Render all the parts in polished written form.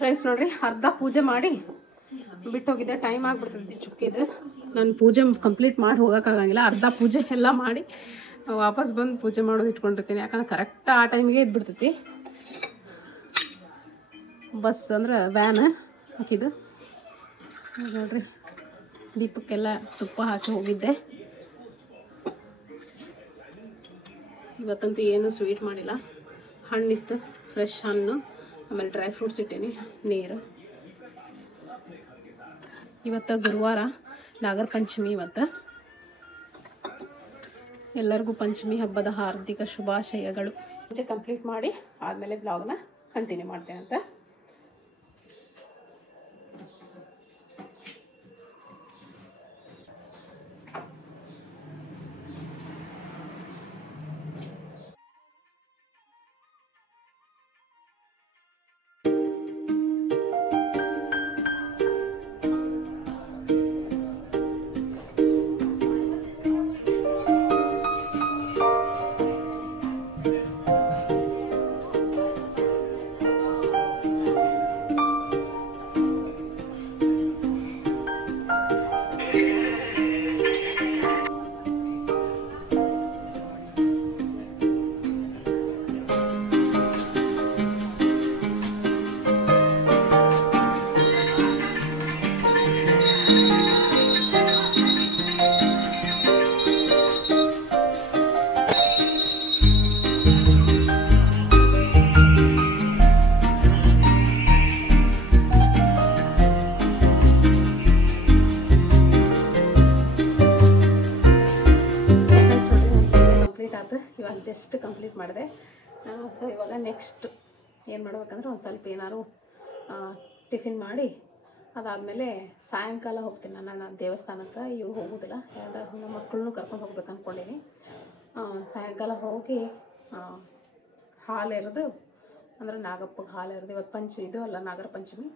Friends ನೋಡ್ರಿ, ಅರ್ಧ ಪೂಜೆ ಮಾಡಿ ಬಿಟ್ಟು ಹೋಗಿದ್ದೆ. ಟೈಮ್ ಆಗಿಬಿಡ್ತೈತಿ ಚುಕ್ಕಿದ್ದು. ನಾನು ಪೂಜೆ ಕಂಪ್ಲೀಟ್ ಮಾಡಿ ಹೋಗೋಕ್ಕಾಗಂಗಿಲ್ಲ. ಅರ್ಧ ಪೂಜೆ ಎಲ್ಲ ಮಾಡಿ ವಾಪಸ್ ಬಂದು ಪೂಜೆ ಮಾಡೋದು ಇಟ್ಕೊಂಡಿರ್ತೀನಿ. ಯಾಕಂದ್ರೆ ಕರೆಕ್ಟ್ ಆ ಟೈಮಿಗೆ ಇದ್ಬಿಡ್ತೈತಿ. ಬಸ್ ಅಂದ್ರೆ ವ್ಯಾನ್ ಹಾಕಿದ್ದು ನೋಡ್ರಿ. ದೀಪಕ್ಕೆಲ್ಲ ತುಪ್ಪ ಹಾಕಿ ಹೋಗಿದ್ದೆ. ಇವತ್ತಂತೂ ಏನು ಸ್ವೀಟ್ ಮಾಡಿಲ್ಲ. ಹಣ್ಣಿತ್ತು, ಫ್ರೆಶ್ ಹಣ್ಣು, ಆಮೇಲೆ ಡ್ರೈ ಫ್ರೂಟ್ಸ್ ಇಟ್ಟೀನಿ, ನೀರು. ಇವತ್ತು ಗುರುವಾರ, ನಾಗರ ಪಂಚಮಿ. ಇವತ್ತು ಎಲ್ಲರಿಗೂ ಪಂಚಮಿ ಹಬ್ಬದ ಹಾರ್ದಿಕ ಶುಭಾಶಯಗಳು. ಪೂಜೆ ಕಂಪ್ಲೀಟ್ ಮಾಡಿ ಆದಮೇಲೆ ಬ್ಲಾಗ್ನ ಕಂಟಿನ್ಯೂ ಮಾಡ್ತೇನೆ ಅಂತ. ಇವಾಗ ಜಸ್ಟ್ ಕಂಪ್ಲೀಟ್ ಮಾಡಿದೆ. ಸೊ ಇವಾಗ ನೆಕ್ಸ್ಟ್ ಏನು ಮಾಡ್ಬೇಕಂದ್ರೆ ಒಂದು ಸ್ವಲ್ಪ ಏನಾದ್ರು ಟಿಫಿನ್ ಮಾಡಿ ಅದಾದಮೇಲೆ ಸಾಯಂಕಾಲ ಹೋಗ್ತೀನಿ. ನಾನು ದೇವಸ್ಥಾನಕ್ಕೆ ಇವು ಹೋಗೋದಿಲ್ಲ, ಯಾವ್ದಾದ್ರು ನಮ್ಮ ಮಕ್ಕಳನ್ನೂ ಕರ್ಕೊಂಡು ಹೋಗ್ಬೇಕು ಅಂದ್ಕೊಂಡೀನಿ. ಸಾಯಂಕಾಲ ಹೋಗಿ ಹಾಲು ಎರೆದು, ಅಂದ್ರೆ ನಾಗಪ್ಪಗೆ ಹಾಲು ಎರೆದು, ಇವತ್ತು ಇದು ಅಲ್ಲ ನಾಗರ ಪಂಚಮಿ,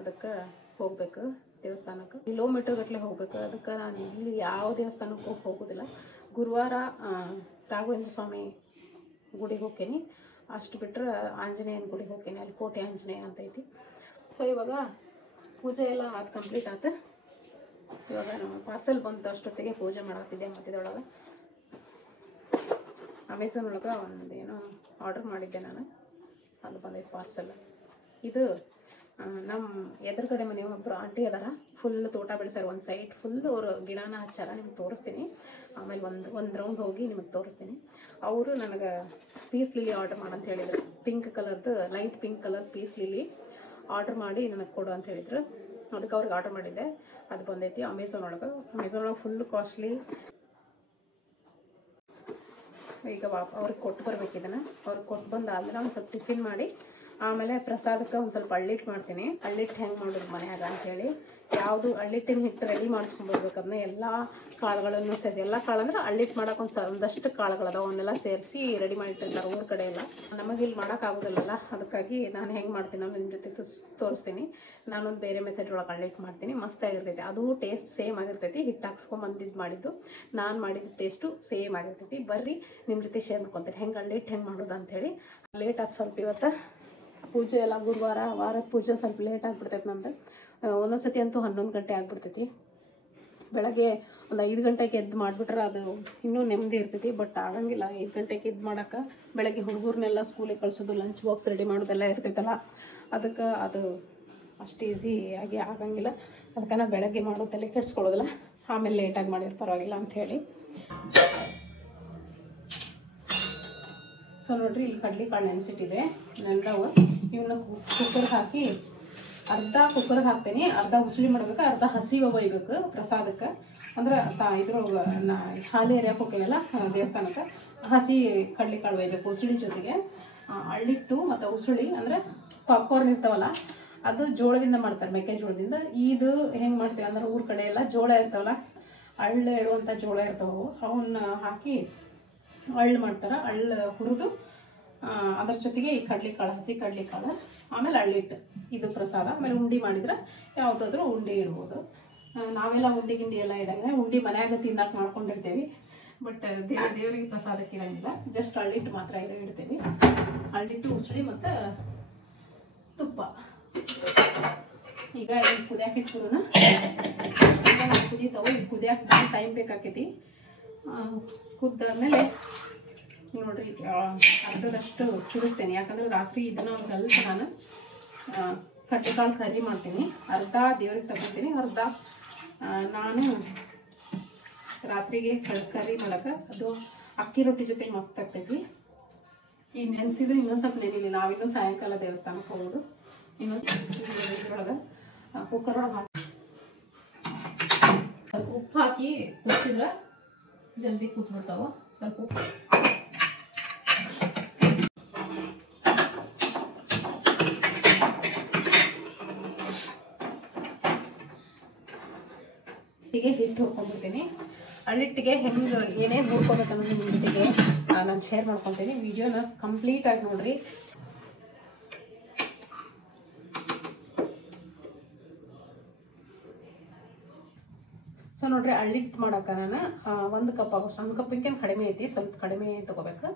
ಅದಕ್ಕೆ ಹೋಗಬೇಕು ದೇವಸ್ಥಾನಕ್ಕೆ. ಕಿಲೋಮೀಟರ್ ಗಟ್ಟಲೆ ಹೋಗ್ಬೇಕು. ಅದಕ್ಕೆ ನಾನು ಇಲ್ಲಿ ಯಾವ ದೇವಸ್ಥಾನಕ್ಕೂ ಹೋಗೋದಿಲ್ಲ. ಗುರುವಾರ ರಾಘವೇಂದ್ರ ಸ್ವಾಮಿ ಗುಡಿಗೆ ಹೋಗ್ತೀನಿ. ಅಷ್ಟು ಬಿಟ್ಟರೆ ಆಂಜನೇಯನ ಗುಡಿಗೆ ಹೋಗ್ತೀನಿ. ಅಲ್ಲಿ ಕೋಟೆ ಆಂಜನೇಯ ಅಂತ ಐತಿ. ಸೊ ಇವಾಗ ಪೂಜೆ ಎಲ್ಲ ಅದು ಕಂಪ್ಲೀಟ್ ಆಯ್ತು. ಇವಾಗ ನಮ್ಮ ಪಾರ್ಸೆಲ್ ಬಂತು. ಅಷ್ಟೊತ್ತಿಗೆ ಪೂಜೆ ಮಾಡತ್ತಿದ್ದೆ. ಮಧ್ಯದೊಳಗೆ ಅಮೆಝಾನ್ ಒಳಗೆ ಒಂದೇನೋ ಆರ್ಡರ್ ಮಾಡಿದ್ದೆ ನಾನು. ಅದು ಬಂದೈತೆ ಪಾರ್ಸೆಲ್. ಇದು ನಮ್ಮ ಎದುರುಗಡೆ ಮನೆಯೊಬ್ಬರು ಆಂಟಿ ಅದಾರ, ಫುಲ್ ತೋಟ ಬೆಳೆಸ್ಯಾರ. ಒಂದು ಸೈಡ್ ಫುಲ್ ಅವರು ಗಿಡನ ಹಚ್ಚಾರ. ನಿಮ್ಗೆ ತೋರಿಸ್ತೀನಿ ಆಮೇಲೆ. ಒಂದು ರೌಂಡ್ ಹೋಗಿ ನಿಮಗೆ ತೋರಿಸ್ತೀನಿ. ಅವರು ನನಗೆ ಪೀಸ್ ಲಿಲಿ ಆರ್ಡರ್ ಮಾಡಂತ ಹೇಳಿದರು. ಪಿಂಕ್ ಕಲರ್ದು, ಲೈಟ್ ಪಿಂಕ್ ಕಲರ್ ಪೀಸ್ ಲಿಲಿ ಆರ್ಡರ್ ಮಾಡಿ ನನಗೆ ಕೊಡು ಅಂತ ಹೇಳಿದರು. ಅದಕ್ಕೆ ಅವ್ರಿಗೆ ಆರ್ಡರ್ ಮಾಡಿದ್ದೆ. ಅದು ಬಂದೈತಿ ಅಮೆಝಾನ್ ಒಳಗೆ. Full costly. ಈಗ ಅವ್ರಿಗೆ ಕೊಟ್ಟು ಬರ್ಬೇಕಿದ್ದಾನೆ. ಅವ್ರಿಗೆ ಕೊಟ್ಟು ಬಂದಾದ್ಮೇಲೆ ಒಂದು ಸ್ವಲ್ಪ ಟಿಫಿನ್ ಮಾಡಿ ಆಮೇಲೆ ಪ್ರಸಾದಕ್ಕೆ ಒಂದು ಸ್ವಲ್ಪ ಅಳ್ಳಿಟ್ಟು ಮಾಡ್ತೀನಿ. ಅಳ್ಳಿಟ್ಟು ಹೆಂಗೆ ಮಾಡೋದು ಮನ್ಯಾಗ ಅಂಥೇಳಿ, ಯಾವುದು ಅಳ್ಳಿಟ್ಟಿನ ಹಿಟ್ಟು ರೆಡಿ ಮಾಡಿಸ್ಕೊಂಡ್ಬರ್ಬೇಕು. ಅದನ್ನ ಎಲ್ಲ ಕಾಳುಗಳನ್ನು ಸೇರಿಸಿ, ಎಲ್ಲ ಕಾಳು ಅಂದ್ರೆ ಅಳ್ಳಿಟ್ಟು ಮಾಡೋಕೆ ಒಂದಷ್ಟು ಕಾಳುಗಳದ ಅವನ್ನೆಲ್ಲ ಸೇರಿಸಿ ರೆಡಿ ಮಾಡಿಟ್ಟಿರ್ತಾರೆ ಊರ ಕಡೆ ಎಲ್ಲ. ನಮಗೆ ಇಲ್ಲಿ ಮಾಡೋಕ್ಕಾಗೋದಿಲ್ಲಲ್ಲ, ಅದಕ್ಕಾಗಿ ನಾನು ಹೆಂಗೆ ಮಾಡ್ತೀನಿ ಅನ್ನೋ ನಿಮ್ಮ ಜೊತೆ ತೋರಿಸ್ತೀನಿ. ನಾನೊಂದು ಬೇರೆ ಮೆಥಡ್ ಒಳಗೆ ಅಳ್ಳಿಟ್ಟು ಮಾಡ್ತೀನಿ. ಮಸ್ತಾಗಿರ್ತೈತಿ. ಅದು ಟೇಸ್ಟ್ ಸೇಮ್ ಆಗಿರ್ತೈತಿ. ಹಿಟ್ಟು ಹಾಕ್ಸ್ಕೊಂಬಂದಿದ್ದು ಮಾಡಿದ್ದು ನಾನು ಮಾಡಿದ ಟೇಸ್ಟು ಸೇಮ್ ಆಗಿರ್ತೈತಿ. ಬರ್ರಿ ನಿಮ್ಮ ಜೊತೆ ಶೇರ್ ಮಾಡ್ಕೊತೀನಿ ಹೆಂಗೆ ಅಳ್ಳಿಟ್ಟು ಹೆಂಗೆ ಮಾಡೋದು ಅಂಥೇಳಿ. ಲೇಟ್ ಆಯ್ತು ಸ್ವಲ್ಪ ಇವತ್ತು. ಪೂಜೆ ಎಲ್ಲ ಗುರುವಾರ, ವಾರದ ಪೂಜೆ ಸ್ವಲ್ಪ ಲೇಟ್ ಆಗಿಬಿಡ್ತೈತೆ ನಂದು. ಒಂದೊಂದು ಸತಿ ಅಂತೂ 11 ಗಂಟೆ ಆಗಿಬಿಡ್ತೈತಿ. ಬೆಳಗ್ಗೆ ಒಂದು 5 ಗಂಟೆಗೆ ಎದ್ದು ಮಾಡಿಬಿಟ್ರೆ ಅದು ಇನ್ನೂ ನೆಮ್ಮದಿ ಇರ್ತೈತಿ. ಬಟ್ ಆಗಂಗಿಲ್ಲ 5 ಗಂಟೆಗೆ ಎದ್ದು ಮಾಡೋಕೆ. ಬೆಳಗ್ಗೆ ಹುಡುಗರನ್ನೆಲ್ಲ ಸ್ಕೂಲಿಗೆ ಕಳಿಸೋದು, ಲಂಚ್ ಬಾಕ್ಸ್ ರೆಡಿ ಮಾಡೋದೆಲ್ಲ ಇರ್ತೈತಲ್ಲ, ಅದಕ್ಕೆ ಅದು ಅಷ್ಟು ಈಸಿಯಾಗಿ ಆಗಂಗಿಲ್ಲ. ಅದಕ್ಕೆ ನಾನು ಬೆಳಗ್ಗೆ ಮಾಡೋದೆಲ್ಲ ಕೆಡಿಸ್ಕೊಳ್ಳೋದಿಲ್ಲ. ಆಮೇಲೆ ಲೇಟಾಗಿ ಮಾಡಿದ್ರೆ ಪರವಾಗಿಲ್ಲ ಅಂಥೇಳಿ. ಸೊ ನೋಡಿರಿ, ಇಲ್ಲಿ ಕಡ್ಲೆಕಾಳು ನೆನೆಸಿಟ್ಟಿದೆ. ನೆನೆದವು ಇವನ್ನ ಕುಕ್ಕರ್ಗೆ ಹಾಕಿ ಅರ್ಧ ಕುಕ್ಕರ್ಗೆ ಹಾಕ್ತೀನಿ. ಅರ್ಧ ಉಸುಳಿ ಮಾಡ್ಬೇಕು, ಅರ್ಧ ಹಸಿ ಒಯ್ಬೇಕು ಪ್ರಸಾದಕ್ಕೆ. ಅಂದ್ರೆ ಇದ್ರೊಳಗೆ ಹಾಲು ಎರಿಯಕ್ಕೆ ಹೋಗ್ತೀವಲ್ಲ ದೇವಸ್ಥಾನಕ್ಕೆ, ಹಸಿ ಕಡ್ಲೆಕಾಳು ಒಯ್ಬೇಕು ಉಸುಳಿ ಜೊತೆಗೆ. ಅಳ್ಳಿಟ್ಟು ಮತ್ತು ಉಸುಳಿ ಅಂದರೆ ಪಾಪ್ಕಾರ್ನ್ ಇರ್ತಾವಲ್ಲ, ಅದು ಜೋಳದಿಂದ ಮಾಡ್ತಾರೆ, ಮೆಕ್ಕೆಜೋಳದಿಂದ. ಇದು ಹೆಂಗೆ ಮಾಡ್ತೀವಿ ಅಂದ್ರೆ ಊರ ಕಡೆ ಎಲ್ಲ ಜೋಳ ಇರ್ತಾವಲ್ಲ, ಎಳ್ಳುವಂಥ ಜೋಳ ಇರ್ತಾವೆ, ಅವನ್ನ ಹಾಕಿ ಅಳ್ಳು ಮಾಡ್ತಾರೆ. ಅಳ್ಳು ಹುರಿದು ಅದ್ರ ಜೊತೆಗೆ ಈ ಕಡ್ಲೆಕಾಳು, ಹಸಿ ಕಡ್ಲೆಕಾಳು, ಆಮೇಲೆ ಅಳ್ಳಿಟ್ಟು, ಇದು ಪ್ರಸಾದ. ಆಮೇಲೆ ಉಂಡೆ ಮಾಡಿದ್ರೆ ಯಾವುದಾದ್ರೂ ಉಂಡೆ ಇಡ್ಬೋದು. ನಾವೆಲ್ಲ ಉಂಡೆ ಗಿಂಡಿ ಎಲ್ಲ ಇಡಂಗಿಲ್ಲ, ಉಂಡೆ ಮನ್ಯಾಗ ತಿನ್ನಕ್ಕೆ ಮಾಡ್ಕೊಂಡಿರ್ತೀವಿ. ಬಟ್ ದೇವರಿಗೆ ಪ್ರಸಾದಕ್ಕೆ ಇಡಂಗಿಲ್ಲ, ಜಸ್ಟ್ ಅಳ್ಳಿಟ್ಟು ಮಾತ್ರ ಇಡ್ತೀವಿ. ಅಳ್ಳಿಟ್ಟು, ಉಸಳಿ ಮತ್ತು ತುಪ್ಪ. ಈಗ ಇದು ಕುದಿಯಾಕೆ ಇಟ್ಬಿಡೋಣ. ಈಗ ನಾವು ಕುದೀತಾವೆ, ಇದು ಕುದಿಯಾಕೆ ಟೈಮ್ ಬೇಕಾಕೈತಿ. ಕುದ್ದಾದ್ಮೇಲೆ ನೋಡ್ರಿ ಅರ್ಧದಷ್ಟು ಕುದಿಸ್ತೇನೆ. ಯಾಕಂದ್ರೆ ರಾತ್ರಿ ಇದನ್ನ ಒಂದು ಸ್ವಲ್ಪ ನಾನು ಕಡ್ಲೆಕಾಳು ಕರಿ ಮಾಡ್ತೀನಿ. ಅರ್ಧ ದೇವ್ರಿಗೆ ತಗೋತೀನಿ, ಅರ್ಧ ನಾನು ರಾತ್ರಿಗೆ ಕರಿ ಮಾಡಕ್ಕೆ. ಅದು ಅಕ್ಕಿ ರೊಟ್ಟಿ ಜೊತೆಗೆ ಮಸ್ತ್ ಆಗ್ತೈತಿ. ಈ ನೆನೆಸಿದ್ದು ಇನ್ನೊಂದು ಸ್ವಲ್ಪ ನೆನಿಲಿ, ನಾವಿನ್ನೂ ಸಾಯಂಕಾಲ ದೇವಸ್ಥಾನಕ್ಕೆ ಹೋಗೋದು. ಇನ್ನೊಂದು ಇದ್ರೊಳಗೆ ಕುಕ್ಕರ್ ಒಳಗೆ ಸ್ವಲ್ಪ ಉಪ್ಪು ಹಾಕಿ ಕುದಿಸಿದ್ರೆ ಜಲ್ದಿ ಕೂತ್ಬಿಡ್ತಾವೆ. ಸ್ವಲ್ಪ ಉಪ್ಪು ಹಿಟ್ಟು ಹುರ್ಕೊಂಡ್ಬಿಡ್ತೀನಿ. ಅಳ್ಳಿಟ್ಟಿಗೆ ಹೆಂಗೆ ಏನೇನು ಹುರ್ಕೋಬೇಕು ಅನ್ನೋದು ನಿಮ್ಮ ಜೊತೆಗೆ ನಾನು ಶೇರ್ ಮಾಡ್ಕೊತೀನಿ. ವಿಡಿಯೋನ ಕಂಪ್ಲೀಟಾಗಿ ನೋಡ್ರಿ. ಸೊ ನೋಡ್ರಿ, ಅಳ್ಳಿಟ್ಟು ಮಾಡೋಕೆ ನಾನು 1 ಕಪ್ ಆಗೋಷ್ಟು, 1 ಕಪ್ಪಿಂಕೇನು ಕಡಿಮೆ ಐತಿ, ಸ್ವಲ್ಪ ಕಡಿಮೆ ತೊಗೋಬೇಕು.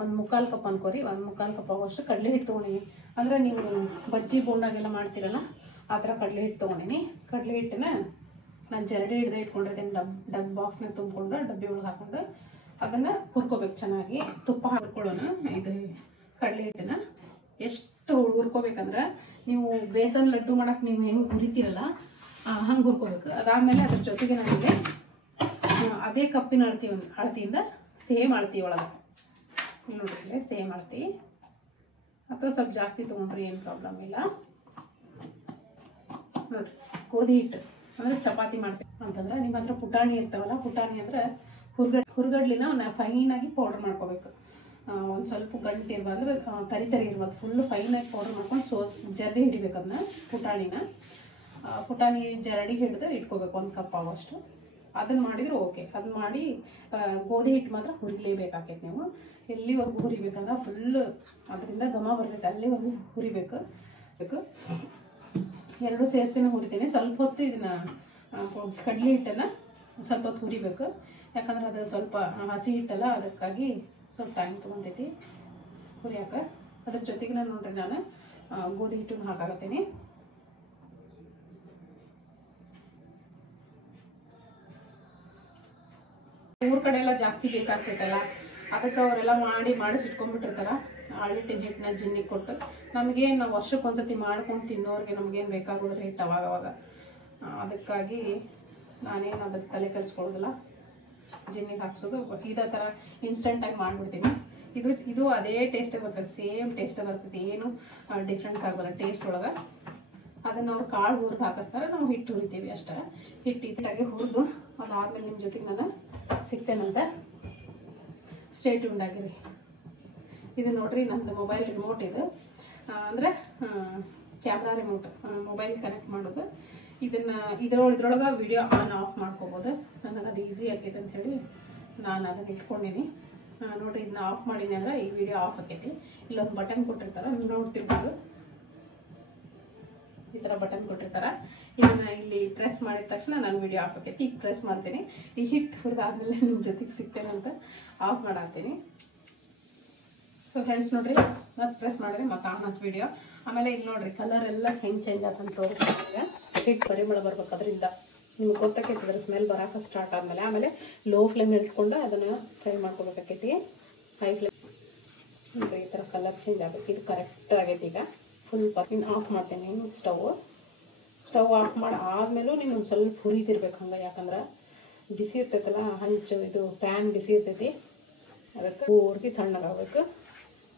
1/4 ಕಪ್ ಅನ್ಕೋರಿ, 1/4 ಕಪ್ ಆಗೋಷ್ಟು ಕಡಲೆ ಹಿಟ್ಟು ತೊಗೊಂಡಿನಿ. ಅಂದರೆ ನೀವು ಬಜ್ಜಿ ಬೋಂಡಾಗೆಲ್ಲ ಮಾಡ್ತೀರಲ್ಲ ಆ ಥರ ಕಡಲೆ ಹಿಟ್ಟು ತೊಗೊಂಡಿನಿ. ಕಡಲೆ ಹಿಟ್ಟನ್ನ ನಾನು ಜರಡಿ ಹಿಡ್ದೆ ಇಟ್ಕೊಂಡಿದ್ದೀನಿ. ಡಬ್ ಬಾಕ್ಸ್ನ ತುಂಬಿಕೊಂಡು ಡಬ್ಬಿ ಒಳಗೆ ಹಾಕೊಂಡು ಅದನ್ನು ಹುರ್ಕೋಬೇಕು ಚೆನ್ನಾಗಿ. ತುಪ್ಪ ಹುರ್ಕೊಳ್ಳೋಣ. ಇದು ಕಡಲೆ ಹಿಟ್ಟನ್ನ ಎಷ್ಟು ಹುರ್ಕೋಬೇಕಂದ್ರೆ, ನೀವು ಬೇಸನ್ ಲಡ್ಡು ಮಾಡೋಕೆ ನೀವು ಹೆಂಗೆ ಹುರಿತೀರಲ್ಲ ಹಂಗೆ ಹುರ್ಕೋಬೇಕು. ಅದಾದಮೇಲೆ ಅದ್ರ ಜೊತೆಗೆ ನನಗೆ ಅದೇ ಕಪ್ಪಿನ ಅಳತೆಯಿಂದ ಸೇಮ್ ಅಳತಿ ಒಳಗೆ ನೋಡ್ರಿ, ಸೇಮ್ ಅಳತಿ ಅಥವಾ ಸ್ವಲ್ಪ ಜಾಸ್ತಿ ತೊಗೊಂಡ್ರಿ ಏನು ಪ್ರಾಬ್ಲಮ್ ಇಲ್ಲ. ನೋಡ್ರಿ, ಗೋಧಿ ಹಿಟ್ಟು ಅಂದರೆ ಚಪಾತಿ ಮಾಡ್ತೀವಿ ಅಂತಂದ್ರೆ ನಿಮ್ಮ ಹತ್ರ ಪುಟಾಣಿ ಇರ್ತಾವಲ್ಲ, ಪುಟಾಣಿ ಅಂದರೆ ಹುರ್ಗಡ್ಲಿನ ಫೈನಾಗಿ ಪೌಡ್ರ್ ಮಾಡ್ಕೋಬೇಕು. ಒಂದು ಸ್ವಲ್ಪ ಗಂಟು ಇರ್ಬಾರ್ದು, ತರಿ ಇರ್ಬಾರ್ದು, ಫುಲ್ಲು ಫೈನಾಗಿ ಪೌಡ್ರ್ ಮಾಡ್ಕೊಂಡು ಜರಡಿ ಹಿಡಿಬೇಕು. ಅದನ್ನ ಪುಟಾಣಿ ಜರಡಿ ಹಿಡಿದು ಇಟ್ಕೋಬೇಕು 1 ಕಪ್ ಆಗೋಷ್ಟು. ಅದನ್ನು ಮಾಡಿದರೆ ಓಕೆ. ಅದನ್ನ ಮಾಡಿ ಗೋಧಿ ಹಿಟ್ಟು ಮಾತ್ರ ಹುರಿಲೇಬೇಕಾಕೈತೆ. ನೀವು ಎಲ್ಲಿವರೆಗೂ ಹುರಿಬೇಕಂದ್ರೆ ಫುಲ್ಲು ಅದರಿಂದ ಘಮ ಬರ್ತೈತೆ, ಅಲ್ಲಿವರೆಗೂ ಹುರಿಬೇಕು. ಎರಡು ಸೇರಿಸಿನ ಹುರಿತೀನಿ. ಸ್ವಲ್ಪ ಹೊತ್ತು ಇದನ್ನು ಕಡಲೆ ಹಿಟ್ಟನ್ನು ಸ್ವಲ್ಪ ಹೊತ್ತು ಹುರಿಬೇಕು. ಯಾಕಂದ್ರೆ ಅದು ಸ್ವಲ್ಪ ಹಸಿ ಹಿಟ್ಟಲ್ಲ, ಅದಕ್ಕಾಗಿ ಸ್ವಲ್ಪ ಟೈಮ್ ತೊಗೊತೈತಿ ಹುರಿಯೋಕೆ. ಅದ್ರ ಜೊತೆಗೆ ನೋಡ್ರಿ ನಾನು ಗೋಧಿ ಹಿಟ್ಟನ್ನು ಹಾಕಾಕತ್ತೀನಿ. ಊರ ಕಡೆ ಎಲ್ಲ ಜಾಸ್ತಿ ಬೇಕಾಗ್ತೈತಲ್ಲ, ಅದಕ್ಕೆ ಅವರೆಲ್ಲ ಮಾಡಿಸಿಟ್ಕೊಂಡ್ಬಿಟ್ಟಿರ್ತಾರ. ಅಳ್ಳಿಟ್ಟಿನ ಹಿಟ್ಟನ್ನ ಜಿನ್ನಿಗೆ ಕೊಟ್ಟು ನಮಗೇನು, ನಾವು ವರ್ಷಕ್ಕೊಂದ್ಸತಿ ಮಾಡ್ಕೊಂಡು ತಿನ್ನೋರಿಗೆ ನಮಗೇನು ಬೇಕಾಗೋದ್ರೆ ಹಿಟ್ಟು ಅವಾಗವಾಗ. ಅದಕ್ಕಾಗಿ ನಾನೇನು ಅದ್ರ ತಲೆ ಕೆಡಿಸ್ಕೊಳ್ಳೋದಿಲ್ಲ, ಜಿನ್ನಿಗೆ ಹಾಕ್ಸೋದು. ಇದೇ ಥರ ಇನ್ಸ್ಟೆಂಟಾಗಿ ಮಾಡಿಬಿಡ್ತೀನಿ. ಇದು ಅದೇ ಟೇಸ್ಟ್ ಬರ್ತದೆ, ಸೇಮ್ ಟೇಸ್ಟ್ ಬರ್ತದೆ, ಏನು ಡಿಫ್ರೆನ್ಸ್ ಆಗೋಲ್ಲ ಟೇಸ್ಟ್ ಒಳಗೆ. ಅದನ್ನು ಅವ್ರು ಕಾಳು ಹುರಿದು ಹಾಕಿಸ್ತಾರೆ, ನಾವು ಹಿಟ್ಟು ಹುರಿತೀವಿ ಅಷ್ಟೇ. ಹಿಟ್ಟಾಗಿ ಹುರಿದು ಅದಾದಮೇಲೆ ನಿಮ್ಮ ಜೊತೆಗೆ ನಾನು ಸಿಗ್ತೇನಂತ. ಸ್ಟೇ ಟ್ಯೂನ್ಡ್ ಆಗಿರಿ. ಇದು ನೋಡ್ರಿ ನಮ್ಮದು ಮೊಬೈಲ್ ರಿಮೋಟ್. ಇದು ಅಂದರೆ ಕ್ಯಾಮ್ರಾ ರಿಮೋಟ್, ಮೊಬೈಲ್ ಕನೆಕ್ಟ್ ಮಾಡೋದು. ಇದ್ರೊಳಗೆ ವಿಡಿಯೋ ಆನ್ ಆಫ್ ಮಾಡ್ಕೋಬೋದು. ನನಗೆ ಅದು ಈಸಿ ಆಗೈತೆ ಅಂಥೇಳಿ ನಾನು ಅದನ್ನು ಇಟ್ಕೊಂಡೀನಿ. ನೋಡಿರಿ, ಇದನ್ನ ಆಫ್ ಮಾಡೀನಿ ಅಂದ್ರೆ ಈ ವಿಡಿಯೋ ಆಫ್ ಆಕೈತಿ. ಇಲ್ಲೊಂದು ಬಟನ್ ಕೊಟ್ಟಿರ್ತಾರೆ, ನೋಡ್ತಿರ್ಬೋದು. ಈ ಥರ ಬಟನ್ ಕೊಟ್ಟಿರ್ತಾರೆ. ಇದನ್ನು ಇಲ್ಲಿ ಪ್ರೆಸ್ ಮಾಡಿದ ತಕ್ಷಣ ನಾನು ವಿಡಿಯೋ ಆಫ್ ಆಕೈತಿ. ಈಗ ಪ್ರೆಸ್ ಮಾಡ್ತೀನಿ. ಈ ಹಿಟ್ಟು ಹುರಿದಾದ್ಮೇಲೆ ನಿಮ್ಮ ಜೊತೆಗೆ ಸಿಗ್ತೇನಂತ ಆಫ್ ಮಾಡಾಕ್ತೀನಿ. ಸೊ ಫ್ರೆಂಡ್ಸ್ ನೋಡ್ರಿ, ಮತ್ತೆ ಪ್ರೆಸ್ ಮಾಡಿದ್ರೆ ಮತ್ತೆ ಆನ್ ಆಯ್ತು ವಿಡಿಯೋ. ಆಮೇಲೆ ಇಲ್ಲಿ ನೋಡ್ರಿ, ಕಲರ್ ಎಲ್ಲ ಹೆಂಗೆ ಚೇಂಜ್ ಆತಂತ ತೋರಿಸ್ತೀನಿ. ಹಿಟ್ಟು ಪರಿಮಳ ಬರ್ಬೇಕು, ಅದರಿಂದ ನಿಮ್ಗೆ ಗೊತ್ತಾಕೈತಿ ಅದ್ರ ಸ್ಮೆಲ್ ಬರೋಕೆ ಸ್ಟಾರ್ಟ್ ಆದಮೇಲೆ. ಆಮೇಲೆ ಲೋ ಫ್ಲೇಮ್ ಇಟ್ಕೊಂಡು ಅದನ್ನು ಫ್ರೈ ಮಾಡ್ಕೋಬೇಕಾಕೈತಿ. ಹೈ ಫ್ಲೇಮ್ ನೋಡ್ರಿ, ಈ ಥರ ಕಲರ್ ಚೇಂಜ್ ಆಗಬೇಕು. ಇದು ಕರೆಕ್ಟ್ ಆಗೈತಿ. ಈಗ ಫುಲ್ ಇನ್ನು ಆಫ್ ಮಾಡ್ತೀನಿ ಸ್ಟವ್ ಆಫ್ ಮಾಡಿ ಆದಮೇಲೂ ನೀನು ಒಂದು ಸ್ವಲ್ಪ ಹುರಿದಿರ್ಬೇಕು ಹಂಗೆ. ಯಾಕಂದ್ರೆ ಬಿಸಿ ಇರ್ತೈತಲ್ಲ ಹಂಚು, ಇದು ಪ್ಯಾನ್ ಬಿಸಿ ಇರ್ತೈತಿ, ಅದಕ್ಕೆ ಪೂರ್ತಿ ತಣ್ಣಗಾಗಬೇಕು.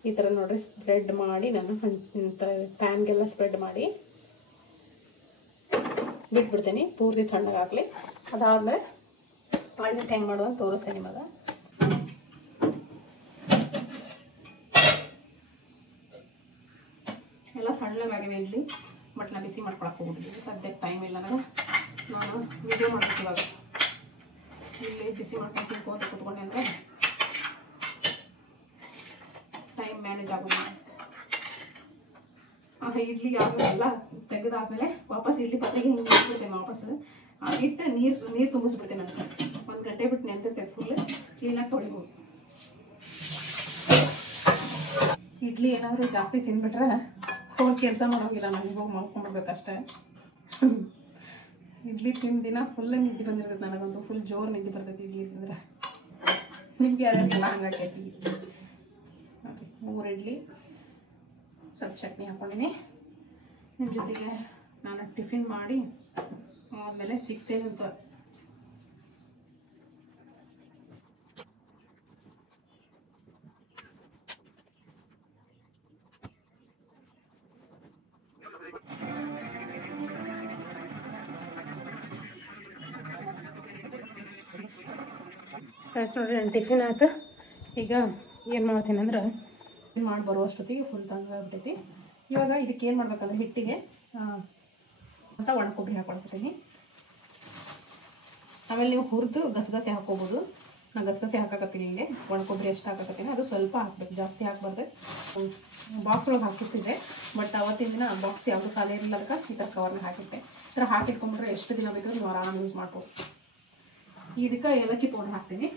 ಈ ಥರ ನೋಡ್ರಿ ಸ್ಪ್ರೆಡ್ ಮಾಡಿ ನಾನು ಪ್ಯಾನ್ಗೆಲ್ಲ ಸ್ಪ್ರೆಡ್ ಮಾಡಿ ಬಿಟ್ಬಿಡ್ತೀನಿ, ಪೂರ್ತಿ ತಣ್ಣಗಾಗಲಿ. ಅದಾದಮೇಲೆ ಅಳ್ಳಿಟ್ಟು ಹೆಂಗೆ ಮಾಡೋದು ಅಂತ ತೋರಿಸ್ತೇನೆ ನಿಮಗೆ. ಎಲ್ಲ ಸಣ್ಣಗಾಗಿವೆ ಇಲ್ಲಿ, ಬಟ್ ನಾ ಬಿಸಿ ಮಾಡ್ಕೊಳಕ್ಕೆ ಹೋಗ್ಬಿಟ್ಟಿದ್ದೀನಿ. ಸದ್ಯಕ್ಕೆ ಟೈಮ್ ಇಲ್ಲ ನನಗೆ, ನಾನು ವಿಡಿಯೋ ಮಾಡ್ತೀನಿ. ಇವಾಗ ಇಲ್ಲಿ ಬಿಸಿ ಮಾಡ್ಕೊಂಡು ಕೂತ್ಕೊಂಡೆ ಅಂದರೆ ಮ್ಯಾನೇಜ್ ಆಗೋದು. ಇಡ್ಲಿ ಆಗೋಲ್ಲ ತೆಗೆದಾದ್ಮೇಲೆ ವಾಪಸ್ ಇಡ್ಲಿ ಪತ್ತೆಗೆ ಹಿಂಗೆ ಇಟ್ಬಿಡ್ತೇನೆ. ವಾಪಸ್ ಇಟ್ಟು ನೀರು ತುಂಬಿಸ್ಬಿಡ್ತೇನೆ. ಅದಕ್ಕೆ 1 ಗಂಟೆ ಬಿಟ್ಟು ನೆನೆದಿರ್ತೇನೆ. ಫುಲ್ ಕ್ಲೀನಾಗಿ ತೊಳಿಬೋದು. ಇಡ್ಲಿ ಏನಾದರೂ ಜಾಸ್ತಿ ತಿಂದ್ಬಿಟ್ರೆ ಹೋಗಿ ಕೆಲಸ ಮಾಡೋಂಗಿಲ್ಲ, ನನಗೆ ಹೋಗಿ ಮಾಡ್ಕೊಂಡ್ಬಿಡ್ಬೇಕಷ್ಟೇ. ಇಡ್ಲಿ ತಿಂದ ದಿನ ಫುಲ್ ನಿದ್ದೆ ಬಂದಿರ್ತೈತೆ ನನಗಂತೂ. ಫುಲ್ ಜೋರು ನಿದ್ದೆ ಬರ್ತೈತಿ ಇಡ್ಲಿ ತಿಂದರೆ. ನಿಮ್ಗೆ ಯಾರ್ಯಾರಿಗೆಲ್ಲ ಹಂಗಾಕೈತಿ ನೋಡಿ. 3 ಇಡ್ಲಿ, ಸ್ವಲ್ಪ ಚಟ್ನಿ ಹಾಕ್ಕೊಂಡಿನಿ. ನಿಮ್ಮ ಜೊತೆಗೆ ನಾನು ಟಿಫಿನ್ ಮಾಡಿ ಆದಮೇಲೆ ಸಿಗ್ತೇನೆ ಅಂತ. ಫ್ರೆಂಡ್ಸ್ ನೋಡಿರಿ, ನನ್ನ ಟಿಫಿನ್ ಆಯ್ತು. ಈಗ ಏನು ಮಾಡ್ತೀನಿ ಅಂದ್ರೆ ಮಾಡಿ ಬರುವಷ್ಟೊತ್ತಿಗೆ ಫುಲ್ ತಂಗಾಗ್ಬಿಟ್ಟೈತಿ. ಇವಾಗ ಇದಕ್ಕೆ ಏನು ಮಾಡ್ಬೇಕಂದ್ರೆ ಹಿಟ್ಟಿಗೆ ಅಂತ ಒಣ ಕೊಬ್ಬರಿ ಹಾಕ್ಕೊಳ್ತೀನಿ. ಆಮೇಲೆ ನೀವು ಹುರಿದು ಗಸಗಸೆ ಹಾಕ್ಕೋಬೋದು. ನಾನು ಗಸಗಸೆ ಹಾಕಕತ್ತೀನಿ. ಇಲ್ಲಿ ಒಣ ಕೊಬ್ಬರಿ ಎಷ್ಟು ಹಾಕಕತ್ತೀನಿ ಅದು ಸ್ವಲ್ಪ ಹಾಕ್ಬೇಕು, ಜಾಸ್ತಿ ಹಾಕ್ಬಾರ್ದು. ಬಾಕ್ಸ್ ಒಳಗೆ ಹಾಕಿರ್ತಿದ್ದೆ, ಬಟ್ ಅವತ್ತಿನ ದಿನ ಬಾಕ್ಸ್ ಯಾವುದು ಖಾಲಿ ಇರಲಿಲ್ಲ. ಅದಕ್ಕೆ ಈ ಥರ ಕವರ್ನ ಹಾಕಿಟ್ಟೆ. ಈ ಥರ ಹಾಕಿಟ್ಕೊಂಡ್ಬಿಟ್ರೆ ಎಷ್ಟು ದಿನ ಬೇಕಾದ್ರೂ ನೀವು ಆರಾಮ ಯೂಸ್ ಮಾಡ್ಬೋದು. ಇದಕ್ಕೆ ಏಲಕ್ಕಿ ಪೌಡ್ರ್ ಹಾಕ್ತೀನಿ.